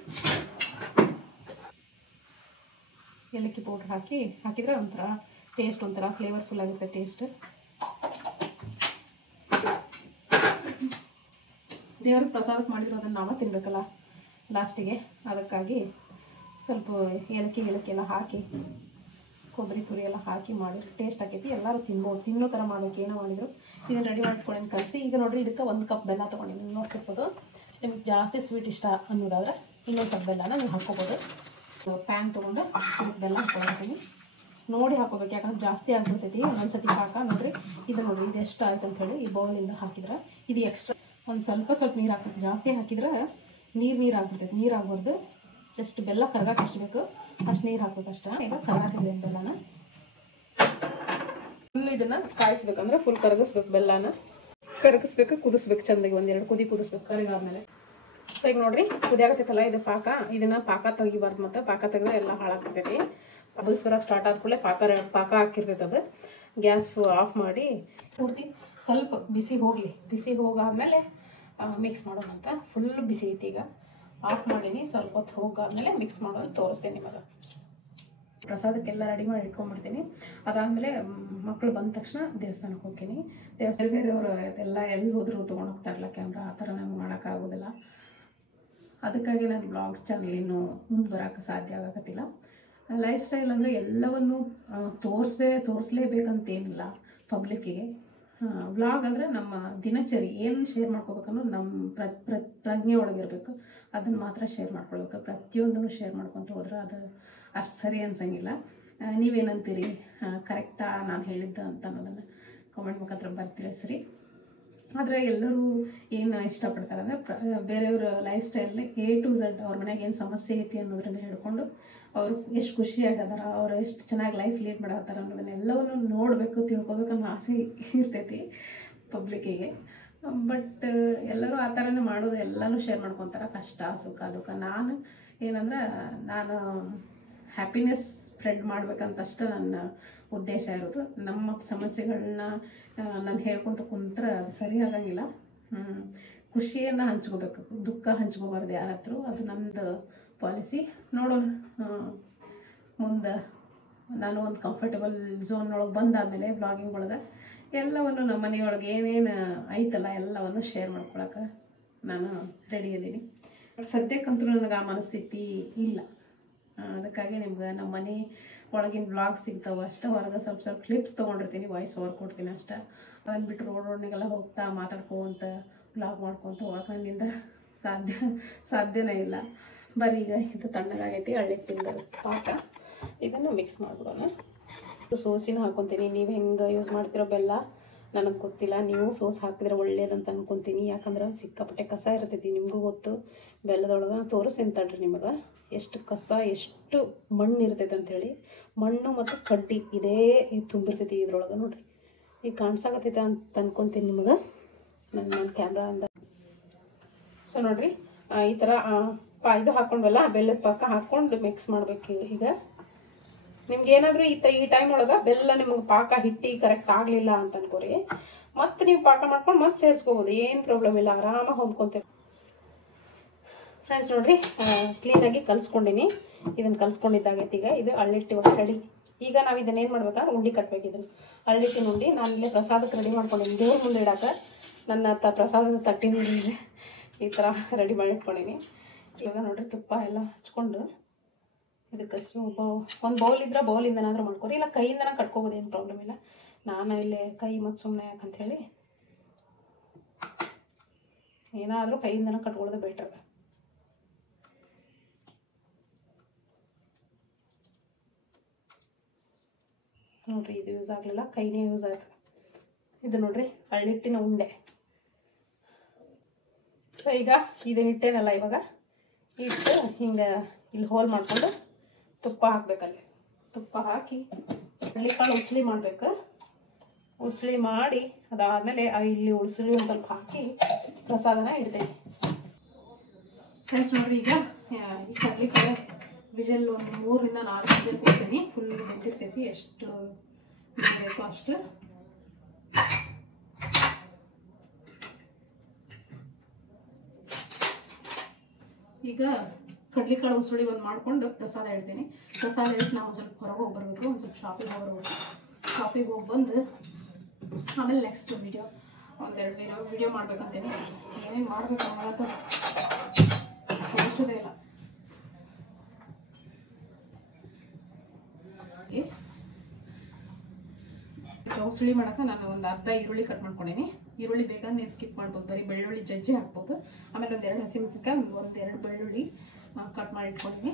ಏಲಕ್ಕಿ ಪೌಡ್ರ್ ಹಾಕಿದ್ರೆ ಒಂಥರ ಟೇಸ್ಟ್, ಒಂಥರ ಫ್ಲೇವರ್ಫುಲ್ ಆಗುತ್ತೆ ಟೇಸ್ಟ್. ದೇವ್ರಿಗೆ ಪ್ರಸಾದಕ್ಕೆ ಮಾಡಿದ್ರು ಅದನ್ನು ನಾವು ತಿನ್ನಬೇಕಲ್ಲ ಲಾಸ್ಟಿಗೆ. ಅದಕ್ಕಾಗಿ ಸ್ವಲ್ಪ ಏಲಕ್ಕಿ ಎಲ್ಲ ಹಾಕಿ, ಕೊಬ್ಬರಿ ತುರಿ ಎಲ್ಲ ಹಾಕಿ ಮಾಡಿದ್ರೆ ಟೇಸ್ಟ್ ಆಕೈತಿ. ಎಲ್ಲರೂ ತಿನ್ಬೋದು, ತಿನ್ನೋ ಥರ ಮಾಡ್ಬೇಕು. ಏನೋ ಮಾಡಿದ್ರು ಇದನ್ನು ರೆಡಿ ಮಾಡ್ಕೊಂಡು ಕಳಿಸಿ. ಈಗ ನೋಡಿರಿ, ಇದಕ್ಕೆ 1 ಕಪ್ ಬೆಲ್ಲ ತೊಗೊಂಡಿದ್ದೀನಿ. ನೋಡ್ತಿರ್ಬೋದು. ನಿಮಗೆ ಜಾಸ್ತಿ ಸ್ವೀಟ್ ಇಷ್ಟ ಅನ್ನೋದಾದರೆ ಇನ್ನೊಂದು ಸ್ವಲ್ಪ ಬೆಲ್ಲನ ನೀವು ಹಾಕ್ಕೋಬೋದು. ಪ್ಯಾನ್ ತೊಗೊಂಡು ಇದಕ್ಕೆ ಬೆಲ್ಲ ಹಾಕ್ಕೊಳ್ತೀನಿ. ನೋಡಿ ಹಾಕ್ಕೋಬೇಕು, ಯಾಕಂದ್ರೆ ಜಾಸ್ತಿ ಆಗಿಬಿಡ್ತೈತಿ ಒಂದೊಂದ್ಸತಿ ಪಾಕ. ನೋಡಿರಿ ಇದು ನೋಡಿರಿ, ಇದು ಎಷ್ಟು ಆಯ್ತು ಅಂಥೇಳಿ ಈ ಬೌಲಿಂದ ಹಾಕಿದ್ರೆ ಇದು ಎಕ್ಸ್ಟ್ರಾ ಒಂದು ಸ್ವಲ್ಪ ನೀರು ಹಾಕ್ಬೇಕು. ಜಾಸ್ತಿ ಹಾಕಿದ್ರೆ ನೀರು ಆಗ್ಬಿಡ್ತೈತಿ. ನೀರು ಆಗ್ಬಾರ್ದು. ಜಸ್ಟ್ ಬೆಲ್ಲ ಕರಗಕ್ಕೆ ಎಷ್ಟು ಬೇಕು ಅಷ್ಟು ನೀರು ಹಾಕ್ಬೇಕು ಅಷ್ಟೇ. ಈಗ ಕರಗಾಕಿದೆ ಬೆಲ್ಲನ ಫುಲ್ ಇದನ್ನು ಕಾಯಿಸ್ಬೇಕಂದ್ರೆ ಫುಲ್ ಕರಗಿಸ್ಬೇಕು. ಬೆಲ್ಲನ ಕರಗಿಸ್ಬೇಕು, ಕುದಿಸ್ಬೇಕು ಚೆಂದಾಗಿ. 1-2 ಕುದಿ ಕುದಿಸ್ಬೇಕು ಕರಗಾದ್ಮೇಲೆ. ಈಗ ನೋಡಿರಿ ಕುದಿಯಾಗತ್ತೈತಲ್ಲ ಇದು ಪಾಕ. ಇದನ್ನು ಪಾಕ ತೆಗಿಬಾರ್ದು, ಮತ್ತು ಪಾಕ ತೆಗೆದ್ರೆ ಎಲ್ಲ ಹಾಳಾಗ್ತೈತಿ. ಬಬಲ್ಸ್ ಬರೋಕ್ಕೆ ಸ್ಟಾರ್ಟ್ ಆದ ಕೂಡಲೇ ಪಾಕ ಹಾಕಿರ್ತೈತೆ. ಅದು ಗ್ಯಾಸ್ ಆಫ್ ಮಾಡಿ ಪೂರ್ತಿ ಸ್ವಲ್ಪ ಬಿಸಿ ಹೋಗಾದ್ಮೇಲೆ ಮಿಕ್ಸ್ ಮಾಡೋಣ ಅಂತ. ಫುಲ್ ಬಿಸಿ ಐತಿ. ಈಗ ಆಫ್ ಮಾಡೀನಿ. ಸ್ವಲ್ಪ ಹೊತ್ತು ಹೋಗಾದ್ಮೇಲೆ ಮಿಕ್ಸ್ ಮಾಡೋದು ತೋರಿಸ್ತೇನೆ ನಿಮಗೆ. ಪ್ರಸಾದಕ್ಕೆಲ್ಲ ರೆಡಿ ಮಾಡಿ ಇಟ್ಕೊಂಡ್ಬಿಡ್ತೀನಿ. ಅದಾದಮೇಲೆ ಮಕ್ಕಳು ಬಂದ ತಕ್ಷಣ ದೇವಸ್ಥಾನಕ್ಕೆ ಹೋಗ್ತೀನಿ. ಬೇರೆಯವರು ಎಲ್ಲ ಎಲ್ಲಿ ಹೋದರೂ ತೊಗೊಂಡು ಹೋಗ್ತಾರಲ್ಲ ಕ್ಯಾಮ್ರಾ, ಆ ಥರ ನಮ್ಗೆ ಮಾಡೋಕ್ಕಾಗೋದಿಲ್ಲ. ಅದಕ್ಕಾಗಿ ನಾನು ಬ್ಲಾಗ್ ಚಾನಲ್ ಇನ್ನೂ ಮುಂದೆ ಬರೋಕ್ಕೆ ಸಾಧ್ಯ ಆಗಕತ್ತಿಲ್ಲ. ಲೈಫ್ ಸ್ಟೈಲ್ ಅಂದರೆ ಎಲ್ಲವನ್ನೂ ತೋರಿಸ್ಲೇಬೇಕಂತೇನಿಲ್ಲ ಪಬ್ಲಿಕ್ಕಿಗೆ. ವ್ಲಾಗ್ ಅಂದರೆ ನಮ್ಮ ದಿನಚರಿ ಏನು ಶೇರ್ ಮಾಡ್ಕೋಬೇಕನ್ನೋದು ನಮ್ಮ ಪ್ರಜ್ಞೆ ಒಳಗಿರಬೇಕು. ಅದನ್ನು ಮಾತ್ರ ಶೇರ್ ಮಾಡ್ಕೊಳ್ಬೇಕು. ಪ್ರತಿಯೊಂದನ್ನು ಶೇರ್ ಮಾಡ್ಕೊತ ಹೋದ್ರೆ ಅದು ಅಷ್ಟು ಸರಿ ಅನ್ಸಂಗಿಲ್ಲ. ನೀವೇನಂತೀರಿ? ಕರೆಕ್ಟಾ ನಾನು ಹೇಳಿದ್ದ ಅಂತ ಅನ್ನೋದನ್ನು ಕಾಮೆಂಟ್ ಮುಖಾಂತರ ಬರ್ತೀರಿ ಸರಿ. ಆದರೆ ಎಲ್ಲರೂ ಏನು ಇಷ್ಟಪಡ್ತಾರೆ ಅಂದರೆ ಬೇರೆಯವ್ರ ಲೈಫ್ ಸ್ಟೈಲ್ನ A to Z ಅವ್ರ ಮನೆಯಾಗ ಏನು ಸಮಸ್ಯೆ ಐತಿ ಅನ್ನೋದ್ರಿಂದ ಹೇಳ್ಕೊಂಡು ಅವರು ಎಷ್ಟು ಖುಷಿಯಾಗದಾರ, ಅವ್ರು ಎಷ್ಟು ಚೆನ್ನಾಗಿ ಲೈಫ್ ಲೀಡ್ ಮಾಡತ್ತಾರ ಅನ್ನೋದನ್ನೆಲ್ಲವನ್ನು ನೋಡಬೇಕು, ತಿಳ್ಕೊಬೇಕು ಅನ್ನೋ ಆಸೆ ಇರ್ತೈತಿ ಪಬ್ಲಿಕ್ಕಿಗೆ. ಬಟ್ ಎಲ್ಲರೂ ಆ ಥರನೇ ಮಾಡೋದು, ಎಲ್ಲನೂ ಶೇರ್ ಮಾಡ್ಕೊತಾರೆ, ಕಷ್ಟ ಸುಖ ದುಃಖ. ನಾನು ಏನಂದ್ರೆ ನಾನು ಹ್ಯಾಪಿನೆಸ್ ಸ್ಪ್ರೆಡ್ ಮಾಡ್ಬೇಕಂತಷ್ಟು ನನ್ನ ಉದ್ದೇಶ ಇರೋದು. ನಮ್ಮ ಸಮಸ್ಯೆಗಳನ್ನ ನಾನು ಹೇಳ್ಕೊತ ಕುಂತ್ರೆ ಅದು ಸರಿ ಆಗಂಗಿಲ್ಲ. ಖುಷಿಯನ್ನು ಹಂಚ್ಕೋಬೇಕು, ದುಃಖ ಹಂಚ್ಕೋಬಾರ್ದು ಯಾರ ಹತ್ರ. ಅದು ನಮ್ಮದು ಪಾಲಿಸಿ. ನೋಡೋಣ ಮುಂದೆ ನಾನು ಒಂದು ಕಂಫರ್ಟಬಲ್ ಝೋನ್ ಒಳಗೆ ಬಂದಾದಮೇಲೆ ಬ್ಲಾಗಿಂಗ್ ಒಳಗೆ ಎಲ್ಲವನ್ನು ನಮ್ಮ ಮನೆಯೊಳಗೆ ಏನೇನು ಐತಲ್ಲ ಎಲ್ಲವನ್ನು ಶೇರ್ ಮಾಡ್ಕೊಳಕ್ಕೆ ನಾನು ರೆಡಿ ಇದ್ದೀನಿ. ಸದ್ಯಕ್ಕಂತೂ ನನಗೆ ಆ ಮನಸ್ಥಿತಿ ಇಲ್ಲ. ಅದಕ್ಕಾಗಿ ನಿಮ್ಗೆ ನಮ್ಮ ಮನೆ ಒಳಗಿನ ಬ್ಲಾಗ್ ಸಿಗ್ತಾವೆ ಅಷ್ಟೇ. ಹೊರಗೆ ಸ್ವಲ್ಪ ಕ್ಲಿಪ್ಸ್ ತೊಗೊಂಡಿರ್ತೀನಿ, ವಾಯ್ಸ್ ಓವರ್ ಕೊಡ್ತೀನಿ ಅಷ್ಟೇ. ಅದನ್ನು ಬಿಟ್ಟು ರೋಡ್ನೆಗೆಲ್ಲ ಹೋಗ್ತಾ ಮಾತಾಡ್ಕೊಂತ ಬ್ಲಾಗ್ ಮಾಡ್ಕೊತ ಹೋಗಕ್ಕೆ ನನ್ನಿಂದ ಸಾಧ್ಯನೇ ಇಲ್ಲ. ಬರೀ ಈಗ ಇದು ತಣ್ಣಗಾಗೈತಿ. ಹಳ್ಳಿ ತಿಂದ ಪಾಕ ಇದನ್ನು ಮಿಕ್ಸ್ ಮಾಡಿಬಿಡೋಣ. ಸೋಸಿನ ಹಾಕ್ಕೊತೀನಿ. ನೀವು ಹೆಂಗೆ ಯೂಸ್ ಮಾಡ್ತಿರೋ ಬೆಲ್ಲ ನನಗೆ ಗೊತ್ತಿಲ್ಲ. ನೀವು ಸೋಸ್ ಹಾಕಿದ್ರೆ ಒಳ್ಳೇದಂತ ಅನ್ಕೊತೀನಿ. ಯಾಕಂದ್ರೆ ಸಿಕ್ಕಾಪಟ್ಟೆ ಕಸ ಇರ್ತೈತಿ, ನಿಮಗೂ ಗೊತ್ತು. ಬೆಲ್ಲದೊಳಗೆ ತೋರಿಸ್ತೀನಿ ತಡ್ರಿ ನಿಮಗೆ ಎಷ್ಟು ಕಸ, ಎಷ್ಟು ಮಣ್ಣು ಇರ್ತೈತೆ ಅಂಥೇಳಿ. ಮಣ್ಣು ಮತ್ತು ಕಡ್ಡಿ ಇದೇ ತುಂಬಿರ್ತೈತಿ ಇದ್ರೊಳಗೆ. ನೋಡಿರಿ ಈಗ ಕಾಣಿಸಾಕತ್ತೈತೆ ಅಂತ ಅನ್ಕೊತೀನಿ ನಿಮಗೆ ನನ್ನ ಕ್ಯಾಮ್ರಾ ಅಂದ. ಸೊ ನೋಡಿರಿ ಈ ಥರ ಇದು ಹಾಕ್ಕೊಂಡ್ವಲ್ಲ, ಬೆಲ್ಲದ ಪಾಕ ಹಾಕ್ಕೊಂಡು ಮಿಕ್ಸ್ ಮಾಡಬೇಕು. ಈಗ ನಿಮ್ಗೆ ಏನಾದರೂ ಈ ಟೈಮ್ ಒಳಗೆ ಬೆಲ್ಲ ನಿಮ್ಗೆ ಪಾಕ ಹಿಟ್ಟಿ ಕರೆಕ್ಟ್ ಆಗಲಿಲ್ಲ ಅಂತ ಅನ್ಕೋರಿ, ಮತ್ತೆ ನೀವು ಪಾಕ ಮಾಡ್ಕೊಂಡು ಮತ್ತೆ ಸೇರಿಸ್ಕೋಬೋದು, ಏನು ಪ್ರಾಬ್ಲಮ್ ಇಲ್ಲ, ಆರಾಮಾಗಿ ಹೊಂದ್ಕೊಂತೇವೆ. ಫ್ರೆಂಡ್ಸ್ ನೋಡಿರಿ, ಕ್ಲೀನಾಗಿ ಕಲಿಸ್ಕೊಂಡಿನಿ. ಇದನ್ನು ಕಲಿಸ್ಕೊಂಡಿದ್ದಾಗೈತಿ. ಈಗ ಇದು ಅಳ್ಳಿಟ್ಟು ರೆಡಿ. ಈಗ ನಾವು ಇದನ್ನ ಏನು ಮಾಡ್ಬೇಕಂದ್ರೆ ಉಂಡೆ ಕಟ್ಬೇಕು. ಇದನ್ನು ಅಳ್ಳಿಟ್ಟಿನ ಉಂಡೆ ನಾನು ಇಲ್ಲೇ ಪ್ರಸಾದಕ್ಕೆ ರೆಡಿ ಮಾಡ್ಕೊಂಡಿನಿ. ದೇವ್ರ ಮುಂದೆ ಇಡಾಕ ನನ್ನ ಪ್ರಸಾದದ ತಟ್ಟಿನ ಉಂಡೆ ಇದೆ, ಈ ಥರ ರೆಡಿ ಮಾಡಿ ಇಟ್ಕೊಂಡಿನಿ. ಇವಾಗ ನೋಡಿರಿ ತುಪ್ಪ ಎಲ್ಲ ಹಚ್ಕೊಂಡು ಇದಕ್ಕೆ ಒಂದು ಬೌಲ್ ಇದ್ರೆ ಬೌಲಿಂದನಾದ್ರೂ ಮಾಡ್ಕೊರಿ, ಇಲ್ಲ ಕೈಯಿಂದನೇ ಕಟ್ಕೋಬೋದು, ಏನು ಪ್ರಾಬ್ಲಮ್ ಇಲ್ಲ. ನಾನು ಇಲ್ಲೇ ಕೈ ಮತ್ತು ಸುಮ್ಮನೆ ಯಾಕಂಥೇಳಿ ಏನಾದರೂ ಕೈಯಿಂದನೇ ಕಟ್ಕೊಳ್ಳೋದು ಬೆಟರ್. ನೋಡಿರಿ ಇದು ಯೂಸ್ ಆಗಲಿಲ್ಲ, ಕೈನೇ ಯೂಸ್ ಆಯ್ತು. ಇದು ನೋಡಿರಿ ಅಳ್ಳಿಟ್ಟಿನ ಉಂಡೆ. ಸೊ ಈಗ ಇದನ್ನ ಇಟ್ಟೇನಲ್ಲ, ಇವಾಗ ಇಟ್ಟು ಹಿಂಗೆ ಇಲ್ಲಿ ಹೋಲ್ ಮಾಡಿಕೊಂಡು ತುಪ್ಪ ಹಾಕ್ಬೇಕಲ್ಲಿ. ತುಪ್ಪ ಹಾಕಿ ಹಳ್ಳಿಕಾಳು ಉಸ್ಲಿ ಮಾಡಬೇಕು. ಉಸ್ಲಿ ಮಾಡಿ ಅದಾದಮೇಲೆ ಇಲ್ಲಿ ಉಳ್ಸುಲಿ ಒಂದು ಸ್ವಲ್ಪ ಹಾಕಿ ಪ್ರಸಾದನ ಇಡ್ತೇನೆ. ಫ್ರೆಂಡ್ಸ್ ನೋಡಿರಿ, ಈಗ ಈ ಕಡ್ಲಿಕಾಳು ವಿಜಲ್ ಒಂದು 3 ರಿಂದ 4 ವಿಜಲ್ ಕೊಡ್ತೀನಿ. ಫುಲ್ ಬೆಂದಿರ್ತೈತಿ, ಎಷ್ಟು ಬೇಕೋ ಅಷ್ಟು. ಈಗ ಕಡ್ಲಿಕಾಳು ಉಸುಳಿ ಒಂದು ಮಾಡಿಕೊಂಡು ಪ್ರಸಾದ ಇಡ್ತೀನಿ. ಪ್ರಸಾದ ಇಟ್ಟು ನಾವು ಒಂದು ಸ್ವಲ್ಪ ಹೊರಗೆ ಹೋಗಿ ಬರಬೇಕು, ಒಂದು ಸ್ವಲ್ಪ ಶಾಪಿಗೆ ಹೋಗಿ ಬರಬೇಕು. ಶಾಪಿಗೆ ಹೋಗಿ ಬಂದು ಆಮೇಲೆ ನೆಕ್ಸ್ಟ್ ಒಂದೆರಡು ವಿಡಿಯೋ ಮಾಡ್ಬೇಕಂತೇನೆ. ಏನೇನು ಮಾಡಬೇಕು ಅನ್ನೋದು ತೋರಿಸೋದೇ ಇಲ್ಲ. ಉಸುಳಿ ಮಾಡೋಕೆ ನಾನು ಒಂದು ಅರ್ಧ ಈರುಳ್ಳಿ ಕಟ್ ಮಾಡ್ಕೊಂಡೀನಿ. ಈರುಳ್ಳಿ ಬೇಗ ನೀವು ಸ್ಕಿಪ್ ಮಾಡ್ಬೋದು, ಬರೀ ಬೆಳ್ಳುಳ್ಳಿ ಜಜ್ಜಿ ಹಾಕ್ಬೋದು. ಆಮೇಲೆ ಒಂದೆರಡು ಹಸಿಮೆಣಸಿನ್ಕಾಯಿ, ಒಂದೆರಡು ಬೆಳ್ಳುಳ್ಳಿ ಕಟ್ ಮಾಡಿ ಇಟ್ಕೊಂಡಿನಿ.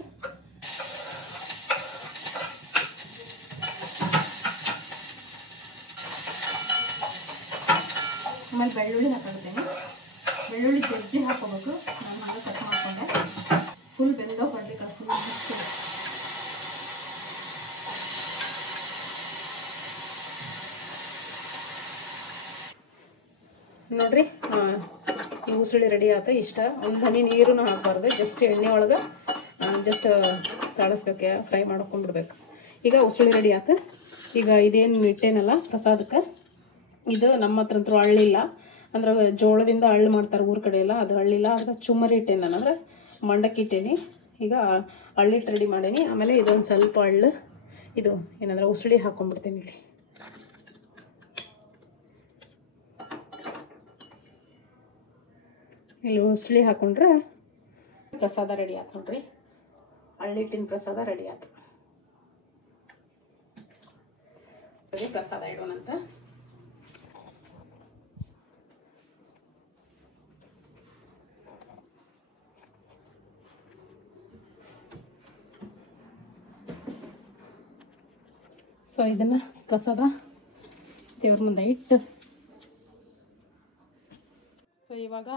ಆಮೇಲೆ ಬೆಳ್ಳುಳ್ಳಿ ಹಾಕೊಂಡಿದ್ದೇನೆ. ಬೆಳ್ಳುಳ್ಳಿ ಜಜ್ಜಿ ಹಾಕೋಬೇಕು. ನಾನು ಹಾಗೆ ಕಟ್ ಮಾಡ್ಕೊಂಡೆ. ಫುಲ್ ಬೆಂದೋ ಕಡ್ಲಿಕಾಳು ಫುಲ್ ಹಾಕ್ತೀನಿ. ನೋಡ್ರಿ, ಈ ಉಸುಳಿ ರೆಡಿ ಆಯ್ತು. ಇಷ್ಟ ಒಂದು ಹನಿ ನೀರು ಹಾಕಬಾರ್ದು, ಜಸ್ಟ್ ಎಣ್ಣೆ ಒಳಗೆ ಜಸ್ಟ್ ತಾಳಿಸ್ಬೇಕು, ಫ್ರೈ ಮಾಡ್ಕೊಂಡ್ಬಿಡ್ಬೇಕು. ಈಗ ಉಸುಳಿ ರೆಡಿ ಆಯ್ತು. ಈಗ ಇದೇನು ಇಟ್ಟೇನಲ್ಲ ಪ್ರಸಾದಕ್ಕೆ, ಇದು ನಮ್ಮ ಹತ್ರ ಅಂತೂ ಹಳ್ಳಿಲ್ಲ, ಅಂದ್ರೆ ಜೋಳದಿಂದ ಹಳ್ಳು ಮಾಡ್ತಾರೆ ಊರ ಕಡೆ ಎಲ್ಲ, ಅದು ಹಳ್ಳಿಲ್ಲ. ಅದಕ್ಕೆ ಚುಮ್ಮರಿ ಇಟ್ಟೇನಿ ನಾನು, ಅಂದರೆ ಮಂಡಕ್ಕಿ ಇಟ್ಟೇನಿ. ಈಗ ಹಳ್ಳಿಟ್ಟು ರೆಡಿ ಮಾಡೀನಿ. ಆಮೇಲೆ ಇದೊಂದು ಸ್ವಲ್ಪ ಹಳ್ಳು, ಇದು ಏನಂದ್ರೆ ಉಸುಳಿ ಹಾಕ್ಕೊಂಡ್ಬಿಡ್ತೀನಿ. ಇಲ್ಲಿ ಉಸುಳಿ ಹಾಕೊಂಡ್ರೆ ಪ್ರಸಾದ ರೆಡಿ ಆಯ್ತು. ನೋಡ್ರಿ, ಹಳ್ಳಿಟ್ಟಿನ ಪ್ರಸಾದ ರೆಡಿ ಆಯ್ತು. ಪ್ರಸಾದ ಇಡೋಣಂತ. ಸೊ ಇದನ್ನು ಪ್ರಸಾದ ದೇವ್ರ ಮುಂದೆ ಇಟ್ಟು, ಸೊ ಇವಾಗ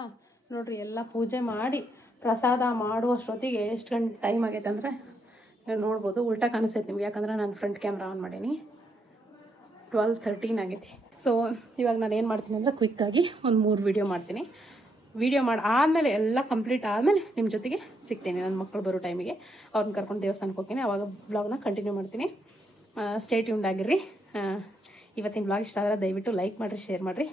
ನೋಡ್ರಿ ಎಲ್ಲ ಪೂಜೆ ಮಾಡಿ ಪ್ರಸಾದ ಮಾಡುವಷ್ಟೊತ್ತಿಗೆ ಎಷ್ಟು ಗಂಟೆ ಟೈಮ್ ಆಗೈತೆ ಅಂದರೆ ನೋಡ್ಬೋದು. ಉಲ್ಟಾ ಕಾಣಿಸ್ತೈತೆ ನಿಮ್ಗೆ, ಯಾಕಂದ್ರೆ ನಾನು ಫ್ರಂಟ್ ಕ್ಯಾಮ್ರಾ ಆನ್ ಮಾಡೀನಿ. 12:13 ಆಗೈತಿ. ಸೊ ಇವಾಗ ನಾನು ಏನು ಮಾಡ್ತೀನಿ ಅಂದರೆ ಕ್ವಿಕ್ಕಾಗಿ ಒಂದು 3 ವಿಡಿಯೋ ಮಾಡ್ತೀನಿ. ವಿಡಿಯೋ ಮಾಡಿ ಆದಮೇಲೆ ಎಲ್ಲ ಕಂಪ್ಲೀಟ್ ಆದಮೇಲೆ ನಿಮ್ಮ ಜೊತೆಗೆ ಸಿಗ್ತೀನಿ. ನನ್ನ ಮಕ್ಕಳು ಬರೋ ಟೈಮಿಗೆ ಅವ್ರನ್ನ ಕರ್ಕೊಂಡು ದೇವಸ್ಥಾನಕ್ಕೆ ಹೋಗ್ತೀನಿ. ಆವಾಗ ವ್ಲಾಗ್ನ ಕಂಟಿನ್ಯೂ ಮಾಡ್ತೀನಿ. ಸ್ಟೇ ಟ್ಯೂನ್ಡ್ ಆಗಿರ್ರಿ. ಇವತ್ತಿನ ವ್ಲಾಗ್ ಇಷ್ಟ ಆದರೆ ದಯವಿಟ್ಟು ಲೈಕ್ ಮಾಡಿರಿ, ಶೇರ್ ಮಾಡಿರಿ.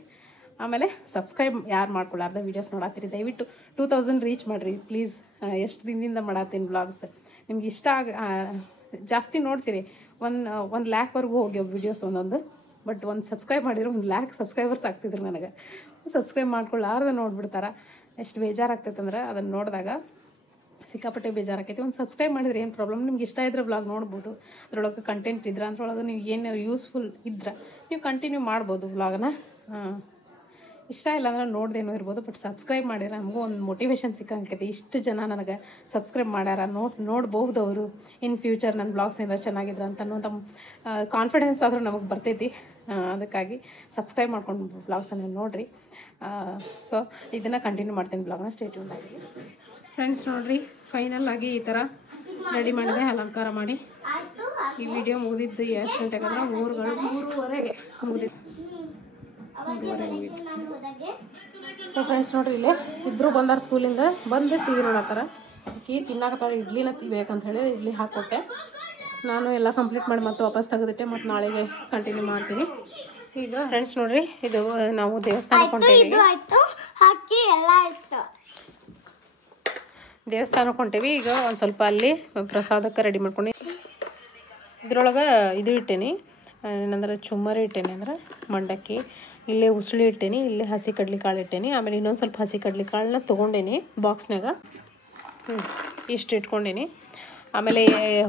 ಆಮೇಲೆ ಸಬ್ಸ್ಕ್ರೈಬ್ ಯಾರು ಮಾಡ್ಕೊಳ್ಳಾರ್ದ ವೀಡಿಯೋಸ್ ನೋಡತ್ತೀರಿ ದಯವಿಟ್ಟು 2000 ರೀಚ್ ಮಾಡಿರಿ ಪ್ಲೀಸ್. ಎಷ್ಟು ದಿನದಿಂದ ಮಾಡತ್ತೀನಿ ವ್ಲಾಗ್ಸ್, ನಿಮ್ಗೆ ಇಷ್ಟ ಜಾಸ್ತಿ ನೋಡ್ತೀರಿ. 1 ಲ್ಯಾಕ್ವರೆಗೂ ಹೋಗ್ಯಾವ ವೀಡಿಯೋಸ್ ಒಂದೊಂದು. ಬಟ್ ಒಂದು ಸಬ್ಸ್ಕ್ರೈಬ್ ಮಾಡಿರೋ 1 ಲ್ಯಾಕ್ ಸಬ್ಸ್ಕ್ರೈಬರ್ಸ್ ಆಗ್ತಿದ್ರು ನನಗೆ. ಸಬ್ಸ್ಕ್ರೈಬ್ ಮಾಡ್ಕೊಳ್ಳಾರ್ದ ನೋಡ್ಬಿಡ್ತಾರೆ. ಎಷ್ಟು ಬೇಜಾರಾಗ್ತೈತೆ ಅಂದ್ರೆ ಅದನ್ನು ನೋಡಿದಾಗ ಸಿಕ್ಕಾಪಟ್ಟೆ ಬೇಜಾರಾಕೈತಿ. ಒಂದು ಸಬ್ಸ್ಕ್ರೈಬ್ ಮಾಡಿದ್ರೆ ಏನು ಪ್ರಾಬ್ಲಮ್, ನಿಮ್ಗೆ ಇಷ್ಟ ಇದ್ರೆ ವ್ಲಾಗ್ ನೋಡ್ಬೋದು. ಅದ್ರೊಳಗೆ ಕಂಟೆಂಟ್ ಇದ್ರೆ ಅದ್ರೊಳಗೆ ನೀವು ಏನಾರು ಯೂಸ್ಫುಲ್ ಇದ್ರೆ ನೀವು ಕಂಟಿನ್ಯೂ ಮಾಡ್ಬೋದು ವ್ಲಾಗನ್ನ. ಇಷ್ಟ ಇಲ್ಲ ಅಂದ್ರೆ ನೋಡ್ದೇನೋ ಇರ್ಬೋದು, ಬಟ್ ಸಬ್ಸ್ಕ್ರೈಬ್ ಮಾಡಿದ್ರೆ ನಮಗೂ ಒಂದು ಮೋಟಿವೇಶನ್ ಸಿಕ್ಕಂಕೈತಿ. ಇಷ್ಟು ಜನ ನನಗೆ ಸಬ್ಸ್ಕ್ರೈಬ್ ಮಾಡ್ಯಾರ, ನೋಡ್ಬೋದು ಅವರು ಇನ್ ಫ್ಯೂಚರ್ ನನ್ನ ಬ್ಲಾಗ್ಸ್ ಏನಾರು ಚೆನ್ನಾಗಿದ್ರೆ ಅಂತ ಅನ್ನೋಂಥ ಕಾನ್ಫಿಡೆನ್ಸ್ ಆದರೂ ನಮಗೆ ಬರ್ತೈತಿ. ಅದಕ್ಕಾಗಿ ಸಬ್ಸ್ಕ್ರೈಬ್ ಮಾಡ್ಕೊಂಡು ಬ್ಲಾಗ್ಸನ್ನು ನೋಡಿರಿ. ಸೊ ಇದನ್ನು ಕಂಟಿನ್ಯೂ ಮಾಡ್ತೀನಿ ಬ್ಲಾಗ್ನ. ಸ್ಟೇ ಟ್ಯೂನ್ಡ್ ಆಗಿ ಫ್ರೆಂಡ್ಸ್. ನೋಡಿರಿ, ಫೈನಲ್ ಆಗಿ ಈ ಥರ ರೆಡಿ ಮಾಡಿದೆ, ಅಲಂಕಾರ ಮಾಡಿ. ಈ ವಿಡಿಯೋ ಮುಗಿದಿದ್ದು ಎಷ್ಟು ಗಂಟೆಗೆ ಅಂದ್ರೆ 3:30 ಮುಗಿದಿದ್ದು. ಸೊ ಫ್ರೆಂಡ್ಸ್ ನೋಡ್ರಿ, ಇಲ್ಲೇ ಇದ್ರೂ ಬಂದಾರ ಸ್ಕೂಲಿಂದ ಬಂದು ಟಿ ವಿ ನೋಡತ್ತಾರ. ತಿನ್ನಾಕತ್ತಾರ. ಇಡ್ಲಿನ ಬೇಕಂತ ಹೇಳಿ ಇಡ್ಲಿ ಹಾಕ್ಕೊಟ್ಟೆ. ನಾನು ಎಲ್ಲ ಕಂಪ್ಲೀಟ್ ಮಾಡಿ ಮತ್ತೆ ವಾಪಸ್ ತೆಗೆದಿಟ್ಟೆ, ಮತ್ತು ನಾಳೆಗೆ ಕಂಟಿನ್ಯೂ ಮಾಡ್ತೀನಿ. ಈಗ ಫ್ರೆಂಡ್ಸ್ ನೋಡ್ರಿ, ಇದು ನಾವು ದೇವಸ್ಥಾನಕ್ಕೆ ಹೊಂಟೇವಿ. ದೇವಸ್ಥಾನಕ್ಕೆ ಹೊಂಟೇವಿ. ಈಗ ಒಂದು ಸ್ವಲ್ಪ ಅಲ್ಲಿ ಪ್ರಸಾದಕ್ಕೆ ರೆಡಿ ಮಾಡ್ಕೊಂಡು ಇದ್ರೊಳಗೆ ಇದು ಇಟ್ಟೇನಿ, ಏನಂದ್ರೆ ಚುಮ್ಮರಿ ಇಟ್ಟೇನಿ, ಅಂದ್ರೆ ಮಂಡಕ್ಕಿ. ಇಲ್ಲೇ ಉಸುಳಿ ಇಟ್ಟೇನಿ, ಇಲ್ಲೇ ಹಸಿ ಕಡ್ಲಿಕಾಳು ಇಟ್ಟೇನಿ. ಆಮೇಲೆ ಇನ್ನೊಂದು ಸ್ವಲ್ಪ ಹಸಿ ಕಡ್ಲಿಕಾಳನ್ನ ತೊಗೊಂಡೇನಿ ಬಾಕ್ಸ್ನಾಗ. ಇಷ್ಟು ಇಟ್ಕೊಂಡೇನಿ. ಆಮೇಲೆ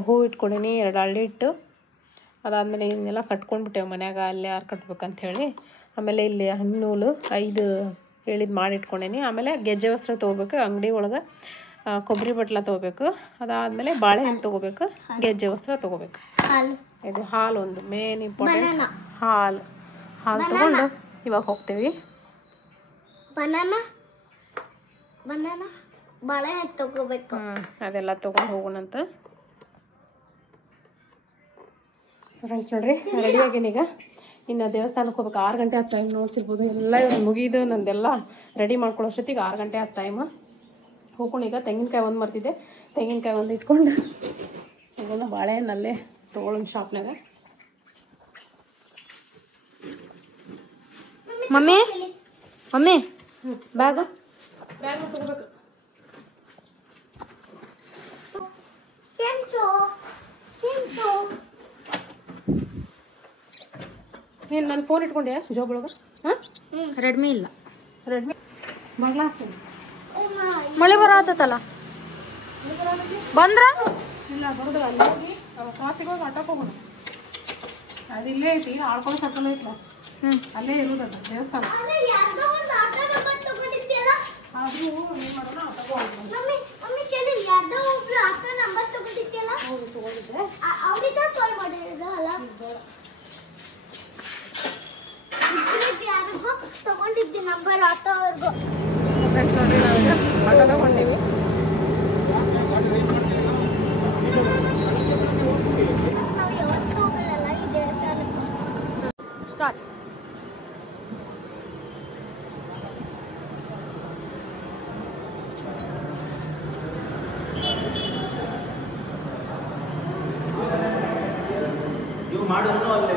ಹೂ ಇಟ್ಕೊಂಡೇನಿ, 2 ಹಳ್ಳಿ ಇಟ್ಟು. ಅದಾದಮೇಲೆ ಇದನ್ನೆಲ್ಲ ಕಟ್ಕೊಂಡ್ಬಿಟ್ಟೇವೆ ಮನ್ಯಾಗ, ಅಲ್ಲೇ ಯಾರು ಕಟ್ಬೇಕಂಥೇಳಿ. ಆಮೇಲೆ ಇಲ್ಲಿ ಹಣ್ಣುಲು 5 ಹೇಳಿದ್ದು ಮಾಡಿ ಇಟ್ಕೊಂಡೇನಿ. ಆಮೇಲೆ ಗೆಜ್ಜೆ ವಸ್ತ್ರ ತೊಗೋಬೇಕು, ಅಂಗಡಿ ಒಳಗೆ ಕೊಬ್ಬರಿ ಬಟ್ಲ ತೊಗೋಬೇಕು. ಅದಾದಮೇಲೆ ಬಾಳೆಹಣ್ಣು ತೊಗೋಬೇಕು, ಗೆಜ್ಜೆ ವಸ್ತ್ರ ತೊಗೋಬೇಕು. ಇದು ಹಾಲು ಒಂದು ಮೇನ್ ಇಂಪಾರ್ಟೆಂಟ್. ಹಾಲು ತೊಗೊಂಡು ಇವಾಗ ಹೋಗ್ತೇವಿ. ಅದೆಲ್ಲ ತೊಗೊಂಡು ಹೋಗೋಣಂತ. ಫ್ರೆಂಡ್ಸ್ ನೋಡ್ರಿ, ರೆಡಿ ಆಗೀನಿ. ಈಗ ಇನ್ನು ದೇವಸ್ಥಾನಕ್ಕೆ ಹೋಗ್ಬೇಕು. 6 ಗಂಟೆ ಆದ ಟೈಮ್ ನೋಡ್ತಿರ್ಬೋದು. ಎಲ್ಲ ಇವಾಗ ಮುಗಿದು ನಂದೆಲ್ಲ ರೆಡಿ ಮಾಡ್ಕೊಳ್ಳೋಷ್ಟೊತ್ತಿಗೆ 6 ಗಂಟೆ ಆದ ಟೈಮ್. ಹೋಗ್ಕೊಂಡು ಈಗ ತೆಂಗಿನಕಾಯಿ ಒಂದು ಮರ್ತಿದ್ದೆ, ತೆಂಗಿನಕಾಯಿ ಒಂದು ಇಟ್ಕೊಂಡು ಹೋಗೋಣ. ಬಾಳೆಹಣ್ಣಲ್ಲೇ ತೊಗೊಳ್ಳೋಣ ಶಾಪ್ನಾಗ. ಮಮ್ಮಿ ಬ್ಯಾಗ್ ತೊಗೋಬೇಕು. ನೀನು ನನ್ನ ಫೋನ್ ಇಟ್ಕೊಂಡ್ಯಾ ಜೋಬೊಳಗೆ? ರೆಡ್ಮಿ ಇಲ್ಲ. ರೆಡ್ಮಿ ಬಗ್ಲ ಹಾಕ್ತೀನಿ. ಮಳೆ ಬರತ್ತಲ್ಲ, ಬಂದ್ರ ಇಲ್ಲ ಬರೋದಿಲ್ಲ. ಅಲ್ಲಿ ಹೋಗಿ ಕ್ರಾಸಿಗೆ ಹೋಗಿ ಆಟೋಕ್ಕೆ ಹೋಗೋಣ. ಅದು ಇಲ್ಲೇ ಐತಿ, ಆಳ್ಕೊಳ್ಳೋ ಸರ್ಕಲ್ ಐತಲ್ಲ, ಅಲ್ಲೇ ಇರೋದದ ದೇವಸ್ಥಾನ. ಅದು ಏನು ಮಾಡೋಣ, ತಗೊಂಡಿದ್ದೆ ನಂಬರ್ ಆಟೋವರೆಗೂ. ಫ್ರೆಂಡ್ಸ್ ನೋಡ್ರಿ, ನಾವೀಗ ಆಟೋದಾಗ ಹೊಂಟೀವಿ. ನಾವು ಯಾವತ್ತೂ ಹೋಗಲ್ಲ ಈ ದೇವಸ್ಥಾನಕ್ಕೆ. ಸ್ಟಾರ್ಟ್. ನೀವು ಮಾಡೋದು ಅಲ್ಲಿ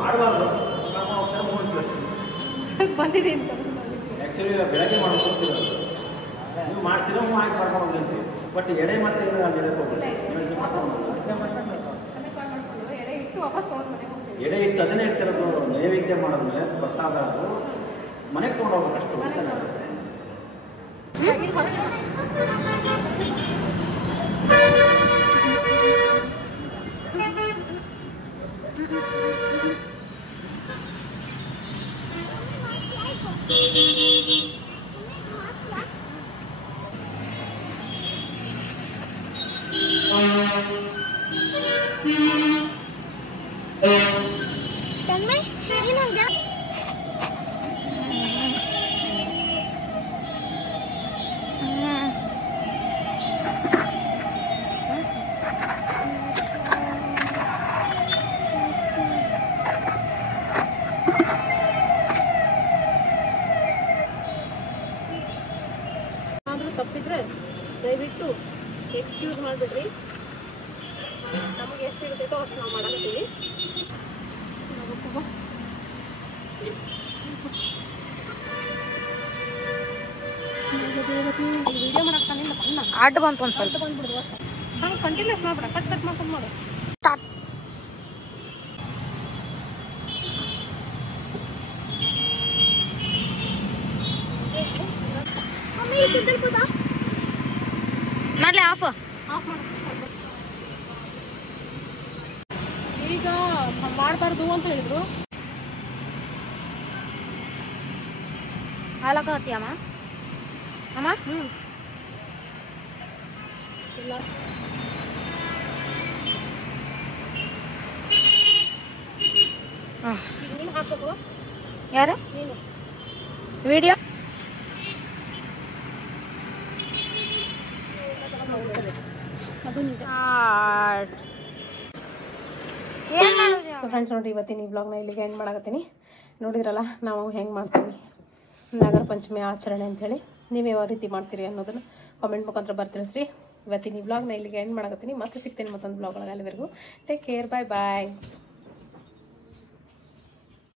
ಮಾಡಬಾರ್ದು, ಬಂದಿದೆ ಅಂತ ಆ್ಯಕ್ಚುಲಿ ಬೆಳಗ್ಗೆ ಮಾಡ್ಕೊಂಡು ನೀವು ಮಾಡ್ತೀರೋ ಆಯ್ತು ಮಾಡ್ಕೊಂಡು ಹೋಗಿ ಅಂತೀವಿ. ಬಟ್ ಎಡೆ ಮಾತ್ರ ಏನು ಅಲ್ಲಿ ಎಡೆ ಹೋಗ್ಬಿಡಿ. ಎಡೆ ಇಟ್ಟು ಅದನ್ನೇ ಹೇಳ್ತಿರೋದು. ನೈವೇದ್ಯ ಮಾಡೋದ್ಮೇಲೆ ಅದು ಪ್ರಸಾದ, ಅದು ಮನೆಗೆ ತೊಗೊಂಡು ಹೋಗ್ಬೇಕಷ್ಟು. ತಪ್ಪಿದ್ರೆ ದಯವಿಟ್ಟು ಎಕ್ಸ್ಕ್ಯೂಸ್ ಮಾಡಿಬಿಡ್ರಿ. ನಮಗೆ ಎಷ್ಟು ಇರ್ತೈತೋ ಅಷ್ಟು ನಾವು ಮಾಡಕತ್ತೀವಿ. ವಿಡಿಯೋ ಮಾಡಕ್ಕೆ ತಾನಿಲ್ಲ ಬಣ್ಣ ಆಟ ಬಂತು ಒಂದು ಸ್ವಲ್ಪ ಬಂದ್ಬಿಡ್ದು. ಹಂಗೆ ಕಂಟಿನ್ಯೂಸ್ ಮಾಡ್ಬಿಡ, ಕಟ್ ಮಾಡ್ಕೊಂಡು ಮಾಡು. ಸ್ಟಾರ್ಟ್. ಮಾಡ್ಲಿ ಆಫ್ ಆಫ್ ಮಾಡು. ಈಗ ಮಾಡಬಾರ್ದು ಅಂತ ಹೇಳಿದ್ರು. ಹಾಲಕತ್ತಿ ಅಮ್ಮ ಅಮ್ಮ. ಇಲ್ಲ ಈಗ ನೀನು ಹಾಕ್ಬೇಕು. ಯಾರು ನೀನು ವಿಡಿಯೋ ಅದು ನಿಜ. ಏನು ಮಾಡೋದು? ಸೊ ಫ್ರೆಂಡ್ಸ್ ನೋಡಿ, ಇವತ್ತಿನ ಈ ವ್ಲಾಗ್ನ ಇಲ್ಲಿಗೆ ಎಂಡ್ ಮಾಡಕತ್ತೀನಿ. ನೋಡಿದ್ರಲ್ಲ ನಾವು ಹೆಂಗೆ ಮಾಡ್ತೀವಿ. ನಾಗರ ಪಂಚಮಿ ಆಚರಣೆ ಅಂಥೇಳಿ ನೀವು ಯಾವ ರೀತಿ ಮಾಡ್ತೀರಿ ಅನ್ನೋದನ್ನು ಕಾಮೆಂಟ್ ಮುಖಾಂತರ ಬರ್ತಿಳಿಸ್ರಿ. ಇವತ್ತಿನ ಈ ವ್ಲಾಗ್ನ ಇಲ್ಲಿಗೆ ಎಂಡ್ ಮಾಡಕತ್ತೀನಿ. ಮತ್ತೆ ಸಿಗ್ತೀನಿ ಮತ್ತೊಂದು ವ್ಲಾಗ್ ಒಳಗೆ. ಅಲ್ಲಿವರೆಗೂ ಟೇಕ್ ಕೇರ್, ಬಾಯ್ ಬಾಯ್.